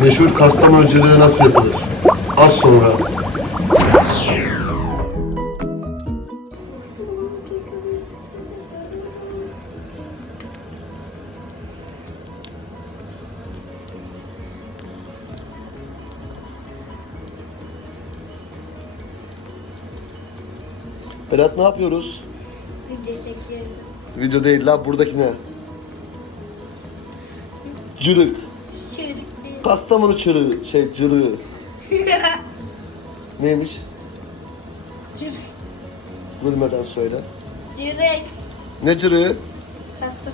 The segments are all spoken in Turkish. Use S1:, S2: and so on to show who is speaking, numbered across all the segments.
S1: Meşhur Kastamonu cırığı nasıl yapılır? Az sonra. Berat ne yapıyoruz?
S2: Video çekiyorum.
S1: Video değil la, buradaki ne? Cırık.
S2: Çürük.
S1: Kastamonu çırığı, cırığı. Neymiş?
S2: Çürük.
S1: Gülmeden söyle.
S2: Direkt.
S1: Ne cırığı?
S2: Kastım.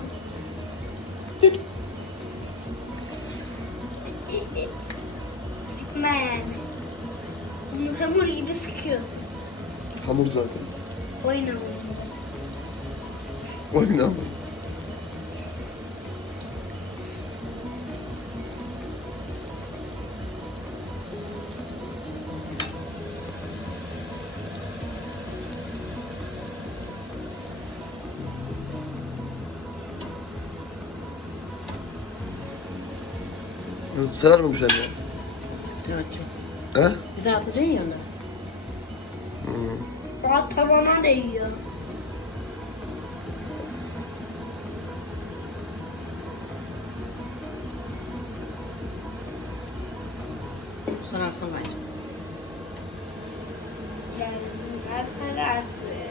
S2: Sıkma yani. Bunu hamur gibi sıkıyorsun.
S1: Hamur zaten.
S2: Oyun hamuru.
S1: Oynama. Sarar mı güzel ya?
S3: Bir daha atacağım.
S1: He?
S3: Bir daha atacaksın ya onu.
S2: Aa, tavana değiyor.
S3: Sararsın gayrı.
S2: Yani bunlar kararsın.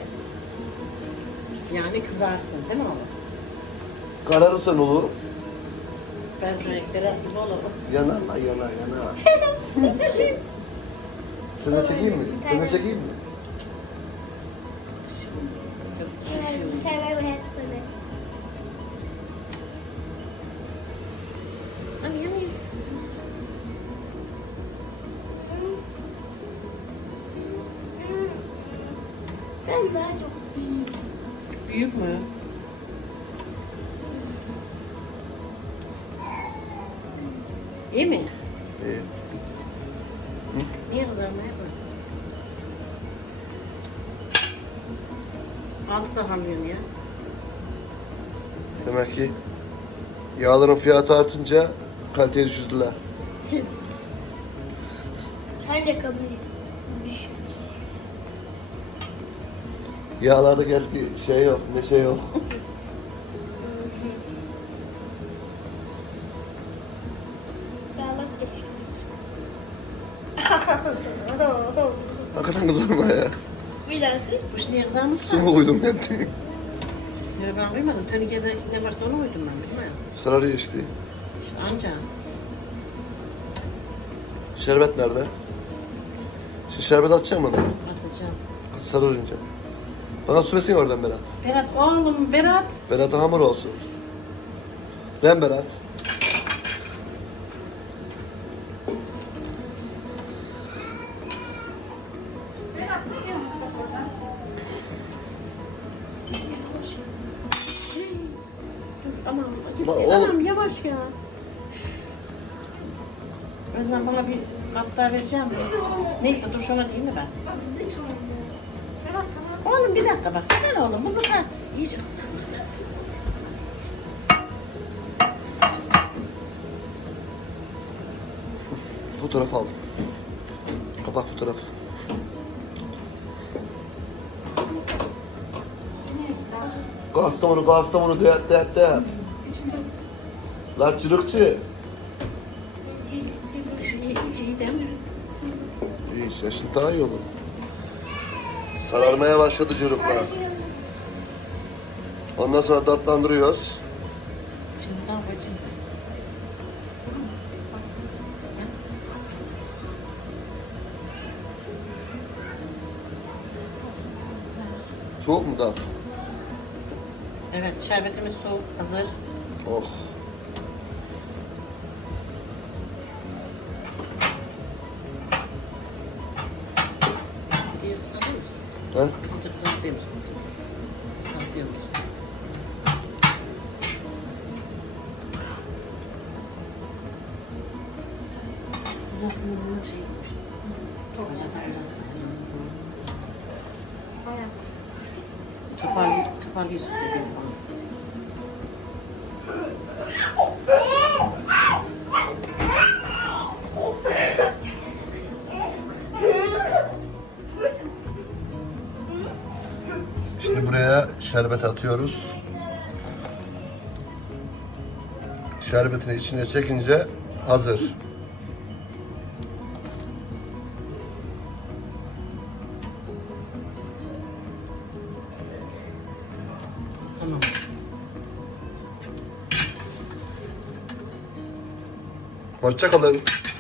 S3: Yani kızarsın değil mi oğlum?
S1: Kararırsan olur.
S3: Ben renkleri gibi olurum.
S1: Yanar la, yanar. Sana çekeyim mi? Sana çekeyim mi?
S2: Yani bir tane hepsini.
S3: Hani yanıyor.
S2: Ben daha çok
S3: Büyük mü? İyi mi? Niye kızarmaya koy? Aldık da hamlıyorsun ya.
S1: Demek ki yağların fiyatı artınca kaliteyi düşürdüler.
S2: çiz. Sen de kabul et.
S1: Yağlarda eski şey yok, neşe yok.
S2: Sağlık eski.
S1: Hakikaten kızarma ya.
S2: Bir dakika.
S3: Bu iş niye kızarmış
S1: Su
S3: da?
S1: mu koydum ben?
S3: Ya ben koymadım. Tenekede ne varsa onu koydum ben. Bilmiyorum.
S1: Sararıyor işte.
S3: İşte anca.
S1: Şerbet nerede? Şu şerbet atacak mı bana?
S3: Atacağım.
S1: Sarılınca. Bana su versene oradan Berat.
S3: Berat oğlum Berat.
S1: Berat'a hamur olsun. Lan Berat.
S3: Aman,
S1: Lan oğlum.
S3: anam yavaş ya. Özlem bana bir kap daha vereceğim mi? Neyse dur şuna diyeyim de ben. Oğlum bir dakika bak. Güzel oğlum bunu da iyice kızarma.
S1: Fotoğraf aldım. Kapak fotoğrafı. Kastamonu, de. La çırıkçı.
S3: İçi iyi değil mi?
S1: İyi, yaşın daha iyi olur. Sararmaya başladı cırıklar. Ondan sonra tatlandırıyoruz.
S3: Şimdi daha bacım.
S1: Soğuk mu daha?
S3: Evet şerbetimiz soğuk hazır.
S1: Oh.
S3: Diye kısaldıyor musun?
S1: He?
S3: Azıcık kısaldıyor musun? Kısaldıyor musun? Sıcaklığına şey yapmış. Toparlıyorsun dediğiniz bana.
S1: buraya şerbet atıyoruz. Şerbetini içine çekince hazır.
S3: Tamam.
S1: Hoşça kalın.